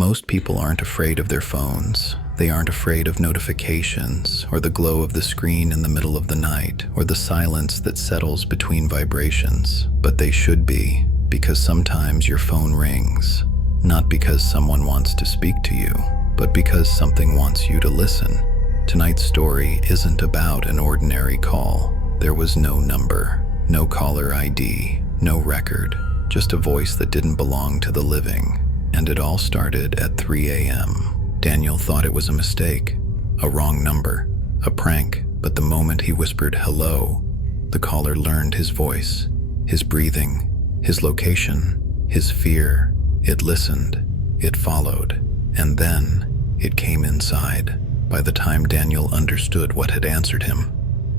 Most people aren't afraid of their phones. They aren't afraid of notifications, or the glow of the screen in the middle of the night, or the silence that settles between vibrations. But they should be, because sometimes your phone rings, not because someone wants to speak to you, but because something wants you to listen. Tonight's story isn't about an ordinary call. There was no number, no caller ID, no record, just a voice that didn't belong to the living. And it all started at 3 a.m. Daniel thought it was a mistake, a wrong number, a prank, but the moment he whispered hello, the caller learned his voice, his breathing, his location, his fear. It listened, it followed, and then it came inside. By the time Daniel understood what had answered him,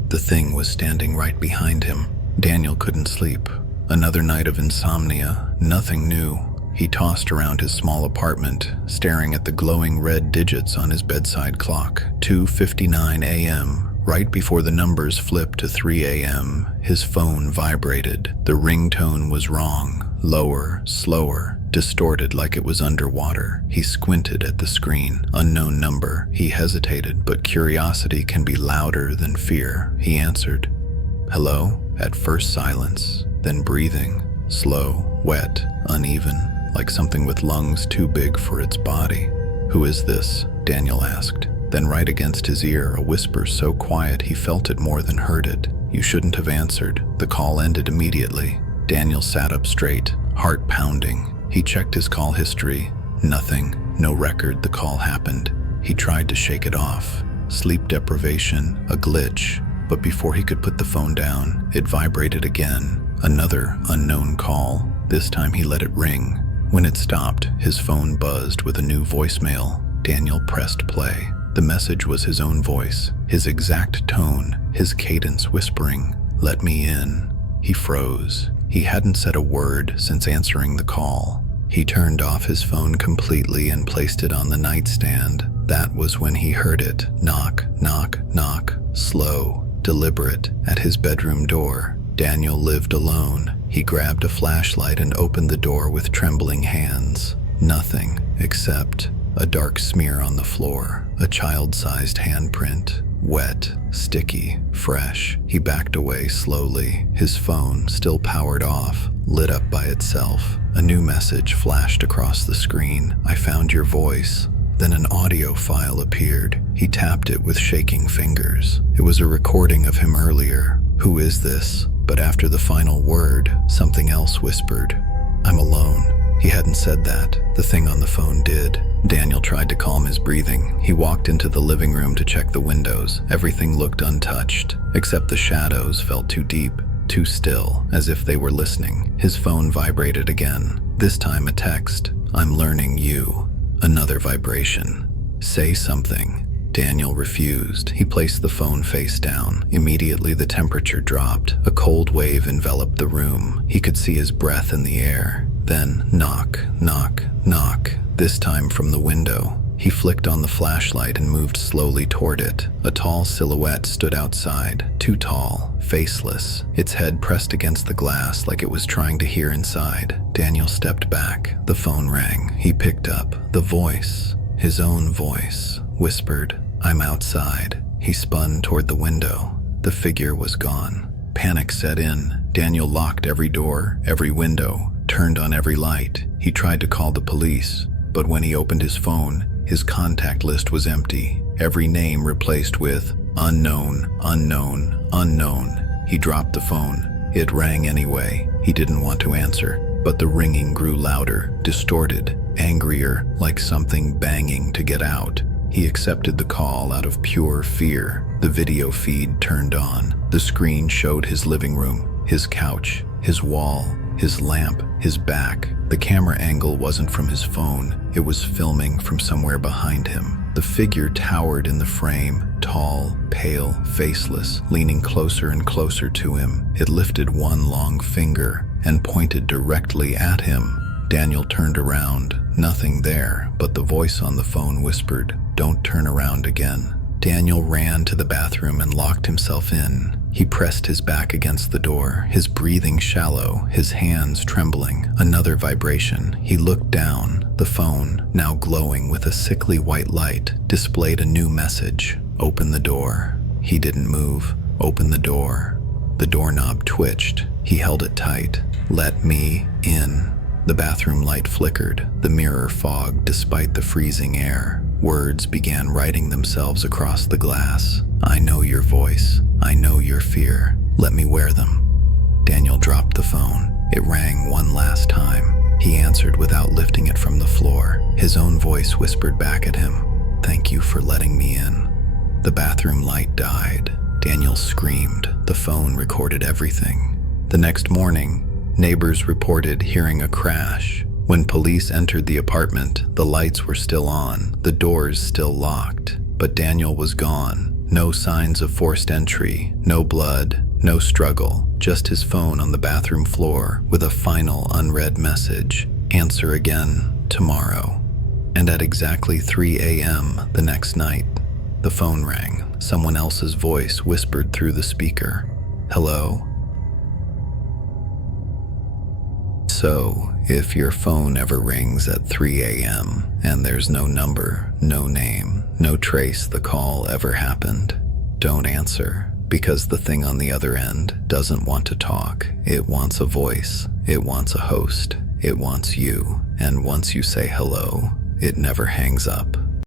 the thing was standing right behind him. Daniel couldn't sleep. Another night of insomnia, nothing new. He tossed around his small apartment, staring at the glowing red digits on his bedside clock. 2:59 a.m. Right before the numbers flipped to 3 a.m., his phone vibrated. The ringtone was wrong, lower, slower, distorted like it was underwater. He squinted at the screen. Unknown number. He hesitated, but curiosity can be louder than fear. He answered, "Hello?" At first silence, then breathing, slow, wet, uneven, like something with lungs too big for its body. "Who is this?" Daniel asked. Then right against his ear, a whisper so quiet he felt it more than heard it. "You shouldn't have answered." The call ended immediately. Daniel sat up straight, heart pounding. He checked his call history. Nothing, no record the call happened. He tried to shake it off. Sleep deprivation, a glitch. But before he could put the phone down, it vibrated again. Another unknown call. This time he let it ring. When it stopped, his phone buzzed with a new voicemail. Daniel pressed play. The message was his own voice, his exact tone, his cadence whispering, "Let me in." He froze. He hadn't said a word since answering the call. He turned off his phone completely and placed it on the nightstand. That was when he heard it. Knock, knock, knock. Slow, deliberate, at his bedroom door. Daniel lived alone. He grabbed a flashlight and opened the door with trembling hands. Nothing except a dark smear on the floor, a child-sized handprint, wet, sticky, fresh. He backed away slowly. His phone, still powered off, lit up by itself. A new message flashed across the screen. "I found your voice." Then an audio file appeared. He tapped it with shaking fingers. It was a recording of him earlier. "Who is this?" But after the final word, something else whispered, "I'm alone." He hadn't said that. The thing on the phone did. Daniel tried to calm his breathing. He walked into the living room to check the windows. Everything looked untouched, except the shadows felt too deep, too still, as if they were listening. His phone vibrated again. This time a text, "I'm learning you." Another vibration. "Say something." Daniel refused. He placed the phone face down. Immediately the temperature dropped. A cold wave enveloped the room. He could see his breath in the air. Then knock, knock, knock, this time from the window. He flicked on the flashlight and moved slowly toward it. A tall silhouette stood outside, too tall, faceless, its head pressed against the glass like it was trying to hear inside. Daniel stepped back. The phone rang. He picked up. The voice, his own voice, whispered, "I'm outside." He spun toward the window. The figure was gone. Panic set in. Daniel locked every door, every window, turned on every light. He tried to call the police, but when he opened his phone, his contact list was empty. Every name replaced with unknown, unknown, unknown. He dropped the phone. It rang anyway. He didn't want to answer, but the ringing grew louder, distorted, angrier, like something banging to get out. He accepted the call out of pure fear. The video feed turned on. The screen showed his living room, his couch, his wall, his lamp, his back. The camera angle wasn't from his phone. It was filming from somewhere behind him. The figure towered in the frame, tall, pale, faceless, leaning closer and closer to him. It lifted one long finger and pointed directly at him. Daniel turned around. Nothing there, but the voice on the phone whispered, "Don't turn around again." Daniel ran to the bathroom and locked himself in. He pressed his back against the door, his breathing shallow, his hands trembling. Another vibration. He looked down. The phone, now glowing with a sickly white light, displayed a new message. Open the door. He didn't move. Open the door. The doorknob twitched. He held it tight. Let me in. The bathroom light flickered. The mirror fogged despite the freezing air. Words began writing themselves across the glass. I know your voice. I know your fear. Let me wear them. Daniel dropped the phone. It rang one last time. He answered without lifting it from the floor. His own voice whispered back at him, "Thank you for letting me in." The bathroom light died. Daniel screamed. The phone recorded everything. The next morning, neighbors reported hearing a crash. When police entered the apartment, the lights were still on, the doors still locked, but Daniel was gone. No signs of forced entry, no blood, no struggle, just his phone on the bathroom floor with a final unread message. Answer again tomorrow. And at exactly 3 a.m. the next night, the phone rang. Someone else's voice whispered through the speaker. Hello? So, if your phone ever rings at 3 a.m. and there's no number, no name, no trace the call ever happened, don't answer, because the thing on the other end doesn't want to talk. It wants a voice, it wants a host, it wants you, and once you say hello, it never hangs up.